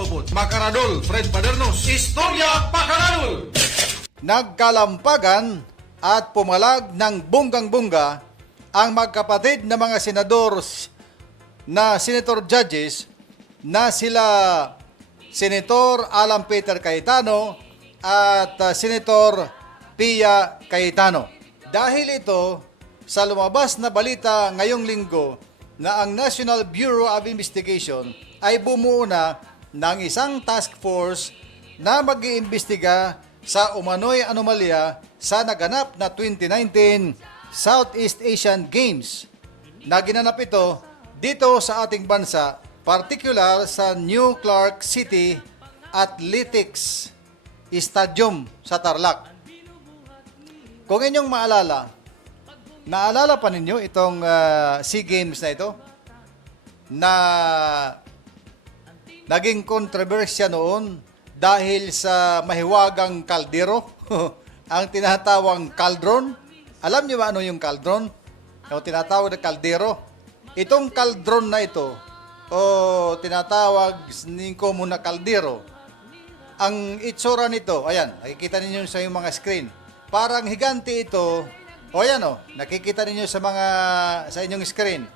Ubod. Makaradol, Fred Padernos. Istorya Pakaradol! Nagkalampagan at pumalag ng bunggang-bungga ang magkapatid na mga senator judges na sila Senator Alan Peter Cayetano at Senator Pia Cayetano. Dahil ito sa lumabas na balita ngayong linggo na ang National Bureau of Investigation ay bumuo na ng isang task force na mag-iimbestiga sa umano'y anomalya sa naganap na 2019 Southeast Asian Games na ginanap ito dito sa ating bansa, particular sa New Clark City Athletics Stadium sa Tarlac. Kung inyong naalala pa ninyo itong SEA Games na ito na naging kontrobersya noon dahil sa mahiwagang kaldero, ang tinatawang cauldron. Alam niyo ba ano yung cauldron? Yung tinatawag na kaldero. Itong cauldron na ito, o tinatawag ko muna kaldero, ang itsura nito, ayan, nakikita ninyo sa yung mga screen. Parang higante ito, o ayan o, nakikita ninyo sa inyong screen.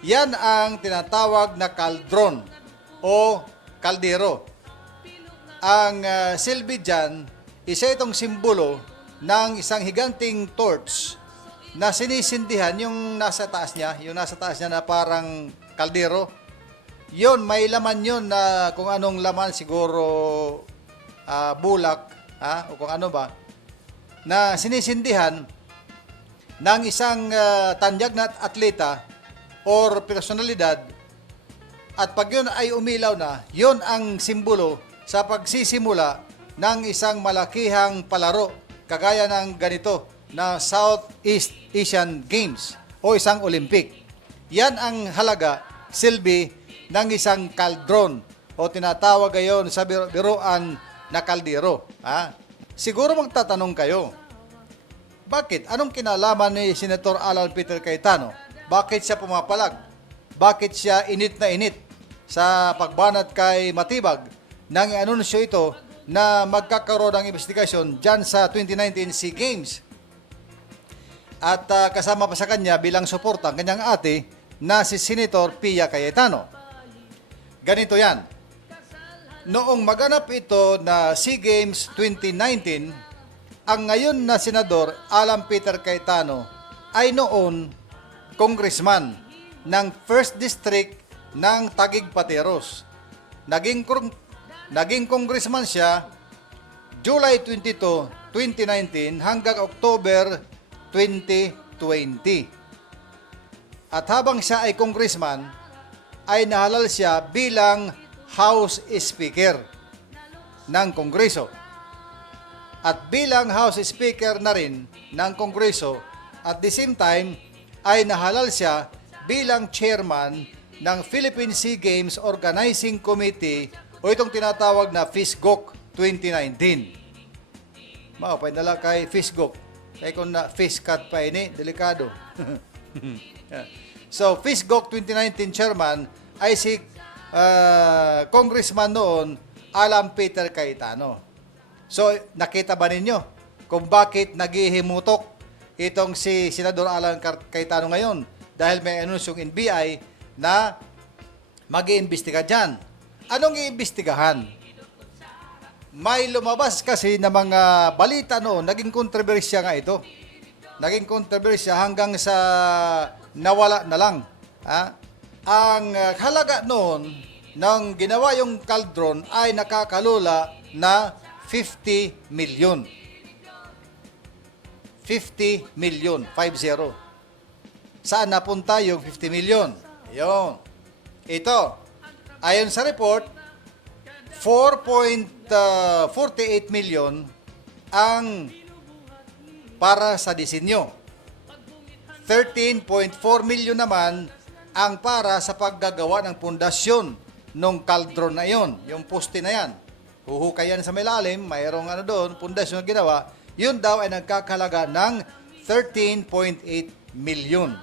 Yan ang tinatawag na cauldron o kaldero. Ang silbi dyan, isa itong simbolo ng isang higanting torch na sinisindihan yung nasa taas niya na parang kaldero. Yun, may laman yun na kung anong laman, siguro bulak, o kung ano ba, na sinisindihan ng isang tanyag na atleta or personalidad, at pag yun ay umilaw na, yun ang simbolo sa pagsisimula ng isang malakihang palaro kagaya ng ganito na Southeast Asian Games o isang Olympic. Yan ang halaga, silbi ng isang cauldron o tinatawag ngayon sa biruan na kaldero. Siguro magtatanong kayo, bakit? Anong kinalaman ni Senator Alan Peter Cayetano? Bakit siya pumapalag? Bakit siya init na init sa pagbanat kay Matibag nang i-anunsyo ito na magkakaroon ng investigasyon dyan sa 2019 SEA Games? At kasama pa sa kanya bilang suporta ang kanyang ate na si Senator Pia Cayetano. Ganito yan. Noong maganap ito na SEA Games 2019, ang ngayon na Senador Alan Peter Cayetano ay noon congressman ng 1st District ng Taguig Pateros. Naging congressman siya July 22, 2019 hanggang October 2020. At habang siya ay congressman, ay nahalal siya bilang House Speaker ng Kongreso. At bilang House Speaker na rin ng Kongreso, at the same time, ay nahalal siya bilang chairman ng Philippine SEA Games Organizing Committee o itong tinatawag na FISGOC 2019. Maupay nala kay FISGOC. Kaya kung na fish cut pa ini, delikado. So, FISGOC 2019 chairman ay si congressman noon, Alan Peter Cayetano. So, nakita ba ninyo kung bakit naghihimutok itong si Senador Alan Cayetano ngayon? Dahil may anunsyong NBI na mag-iimbestiga dyan. Anong iimbestigahan? May lumabas kasi na mga balita noon, naging kontrobersya nga ito. Naging kontrobersya hanggang sa nawala na lang. Ang halaga noon nang ginawa yung cauldron ay nakakalula na 50 million. 50 million, 50. Saan napunta yung 50 million? Yun. Ito, ayon sa report, 4.48 million ang para sa disenyo. 13.4 million naman ang para sa paggagawa ng pundasyon ng cauldron na yon, yung poste na yan. Huhukayan sa malalim, mayroong doon, pundasyon na ginawa, yun daw ay nagkakalaga ng 13.8 million.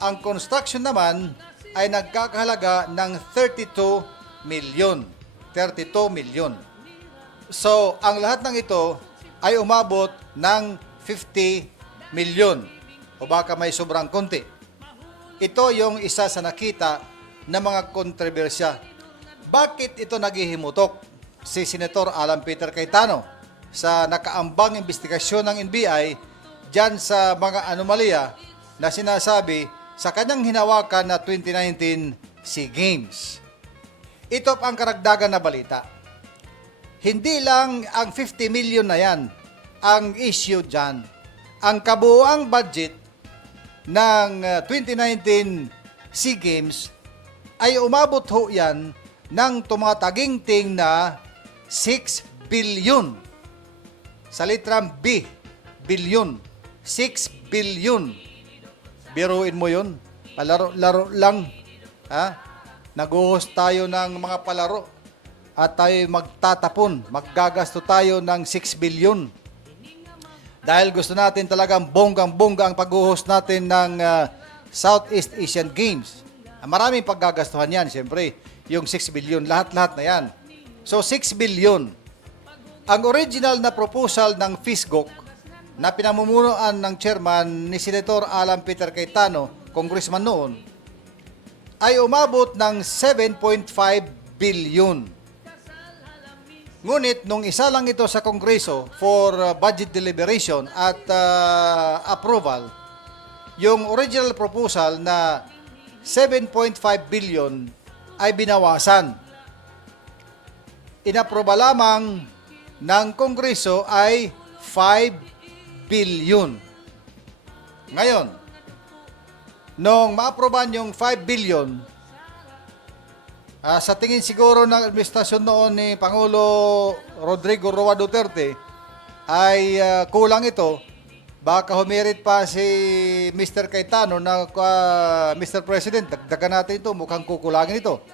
Ang construction naman ay nagkakahalaga ng 32 million. 32 million. So, ang lahat ng ito ay umabot ng 50 million o baka may sobrang konti. Ito yung isa sa nakita na mga kontrobersya. Bakit ito naghihimutok si Senator Alan Peter Cayetano sa nakaambang investigasyon ng NBI dyan sa mga anomalya na sinasabi sa kanyang hinawakan na 2019 SEA Games? Ito ang karagdagan na balita. Hindi lang ang 50 million na yan ang issue dyan. Ang kabuuang budget ng 2019 SEA Games ay umabot ho yan ng tumataginting na 6 billion. Sa litrang B, billion. 6 billion. Biruin mo yun. Palaro-laro lang. Ha? Nag-host tayo ng mga palaro at tayo magtatapon. Maggagasto tayo ng 6 billion. Dahil gusto natin talagang bonggang-bongga ang pag-host natin ng Southeast Asian Games. Maraming paggagastuhan yan, siyempre. Yung 6 billion, lahat-lahat na yan. So, 6 billion. Ang original na proposal ng FISGOC na pinamumunuan ng chairman ni Senator Alan Peter Cayetano, congressman noon, ay umabot ng 7.5 billion. Ngunit nung isa lang ito sa Kongreso for budget deliberation at approval, yung original proposal na 7.5 billion ay binawasan. Inaproba lamang ng Kongreso ay 5 billion. Ngayon, nung ma-aproban yung 5 billion, sa tingin siguro ng administrasyon noon ni Pangulo Rodrigo Roa Duterte ay kulang ito. Baka humirit pa si Mr. Cayetano na Mr. President, dagdagan natin ito, mukhang kukulangin ito.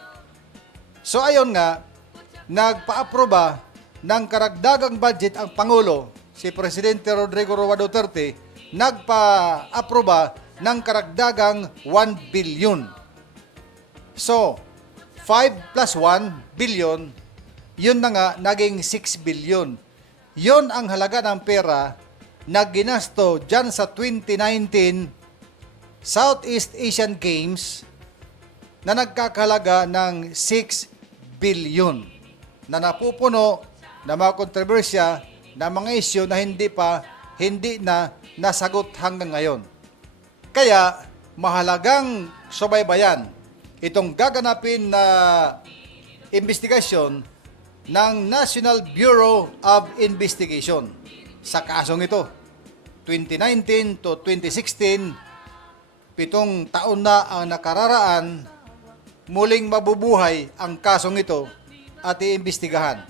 So ayon nga, nagpa-aproba ng karagdagang budget ang Pangulo, si Presidente Rodrigo Roa Duterte, nagpa-aproba ng karagdagang 1 billion. So, 5 plus 1 billion, yun na nga, naging 6 billion. Yun ang halaga ng pera na ginasto dyan sa 2019 Southeast Asian Games na nagkakalaga ng 6 billion na napupuno na mga kontrobersya na mga isyu na hindi na nasagot hanggang ngayon. Kaya mahalagang subaybayan itong gaganapin na investigasyon ng National Bureau of Investigation sa kasong ito. 2019 to 2016, 7 taon na ang nakararaan, muling mabubuhay ang kasong ito at iimbestigahan.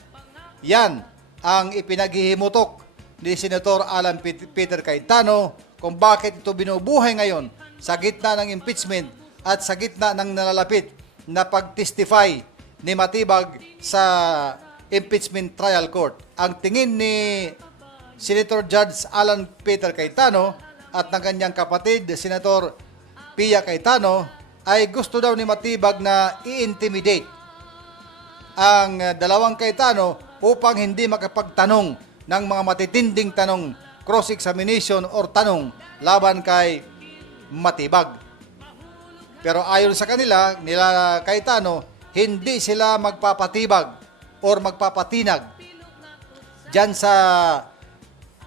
Yan ang ipinaghihimutok ni Senator Alan Peter Cayetano kung bakit ito binubuhay ngayon sa gitna ng impeachment at sa gitna ng nalalapit na pag-testify ni Matibag sa impeachment trial court. Ang tingin ni Senator Judge Alan Peter Cayetano at ng kanyang kapatid, Senator Pia Cayetano, ay gusto daw ni Matibag na i-intimidate ang dalawang Cayetano upang hindi makapagtanong ng mga matitinding tanong, cross-examination or tanong laban kay Matibag. Pero ayon sa kanila, nila Cayetano, hindi sila magpapatibag or magpapatinag dyan sa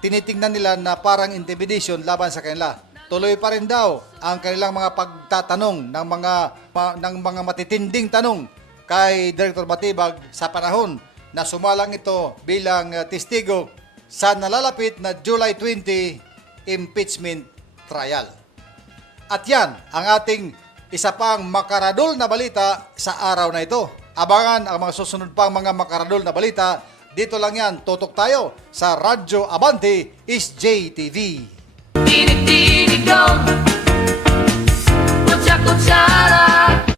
tinitingnan nila na parang intimidation laban sa kanila. Tuloy pa rin daw ang kanilang mga pagtatanong ng mga matitinding tanong kay Director Matibag sa panahon na sumalang ito bilang testigo sa nalalapit na July 20 impeachment trial. At yan ang ating isa pang makaradol na balita sa araw na ito. Abangan ang mga susunod pang mga makaradol na balita. Dito lang yan, tutok tayo sa Radyo Abante SJTV. Tinig-tinig dong, kutsa-kutsara.